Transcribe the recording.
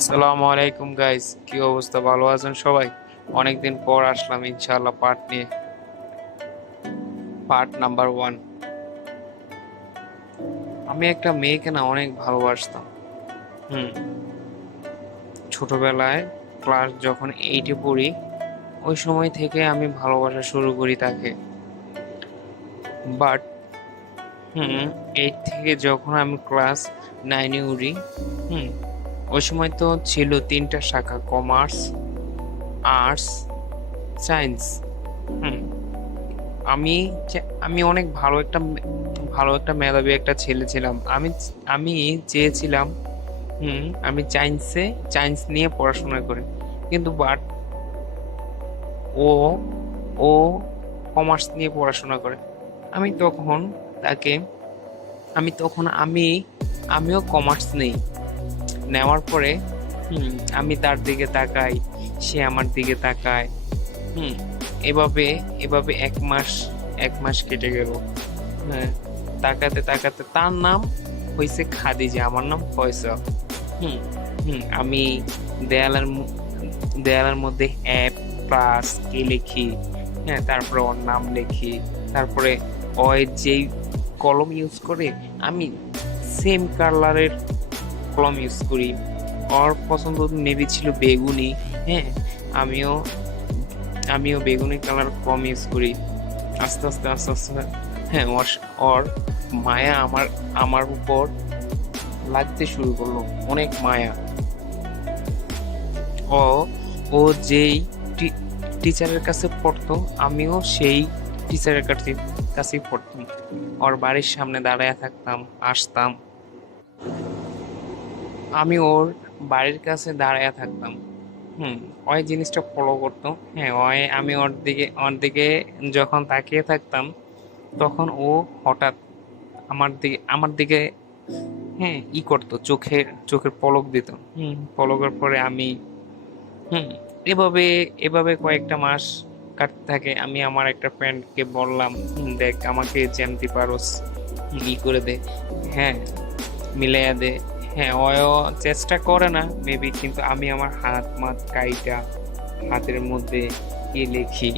আসসালামু আলাইকুম গাইস কি অবস্থা? ভালো আছেন সবাই? অনেকদিন পর আসলাম, ইনশাআল্লাহ পার্ট নিয়ে। পার্ট নাম্বার ওয়ান আমি একটা মেয়েকে না অনেক ভালোবাসতাম। হুম। ছোটবেলায় ক্লাস যখন এইটে পড়ি, ওই সময় থেকে আমি ভালোবাসা শুরু করি তাকে। বাট হুম এইট থেকে যখন আমি ক্লাস নাইনে উঠি, হুম ওই সময় তো ছিল তিনটা শাখা কমার্স আর্টস সায়েন্স হুম। আমি আমি অনেক ভালো একটা ভালো একটা মেধাবী একটা ছেলে ছিলাম। আমি আমি চেয়েছিলাম, হুম, আমি সায়েন্সে সায়েন্স নিয়ে পড়াশোনা করি। কিন্তু বাট ও ও কমার্স নিয়ে পড়াশোনা করে। আমি তখন তাকে, আমি তখন, আমি, আমিও কমার্স নেই। নেওয়ার পরে হুম। আমি তার দিকে তাকাই সে আমার দিকে তাকায়। হুম। এভাবে এভাবে এক মাস এক মাস কেটে গেল। হ্যাঁ। তাকাতে তাকাতে তার নাম হয়েছে খাদিজা আমার নাম ফয়সাল। হুম। হুম আমি দেয়ালের দেয়ালের মধ্যে অ্যাপ প্লাস কে লিখি হ্যাঁ তারপরে ওর নাম লিখি তারপরে ওই যেই কলম ইউজ করে আমি সেম কালারের কলম ইউজ করি। ওর পছন্দ মেবি ছিল বেগুনি হ্যাঁ আমিও আমিও বেগুনি কালার কলম ইউজ করি। আস্তে আস্তে আস্তে আস্তে হ্যাঁ ওর ওর মায়া আমার আমার উপর লাগতে শুরু করল, অনেক মায়া। ও ও যেই টিচারের কাছে পড়তো, আমিও সেই টিচারের কাছে, কাছেই পড়তাম। ওর বাড়ির সামনে দাঁড়ায় থাকতাম, আসতাম। আমি ওর বাড়ির কাছে দাঁড়ায় থাকতাম। হুম, ওই জিনিসটা ফলো করতো। হ্যাঁ ওই আমি ওর দিকে ওর দিকে যখন তাকিয়ে থাকতাম, তখন ও হঠাৎ আমার দিকে আমার দিকে হ্যাঁ ই করতো, চোখের চোখের পলক দিত। হুম, পলকের পরে আমি, হুম, এভাবে এভাবে কয়েকটা মাস কাটতে থাকে। আমি আমার একটা ফ্রেন্ডকে বললাম দেখ, আমাকে জ্যামতি পারোস ই করে দে। হ্যাঁ মিলাইয়া দে। হ্যাঁ ও চেষ্টা করে না মেবি কিন্তু আমি আমার হাত মাত কাইটা হাতের মধ্যে কি লিখি।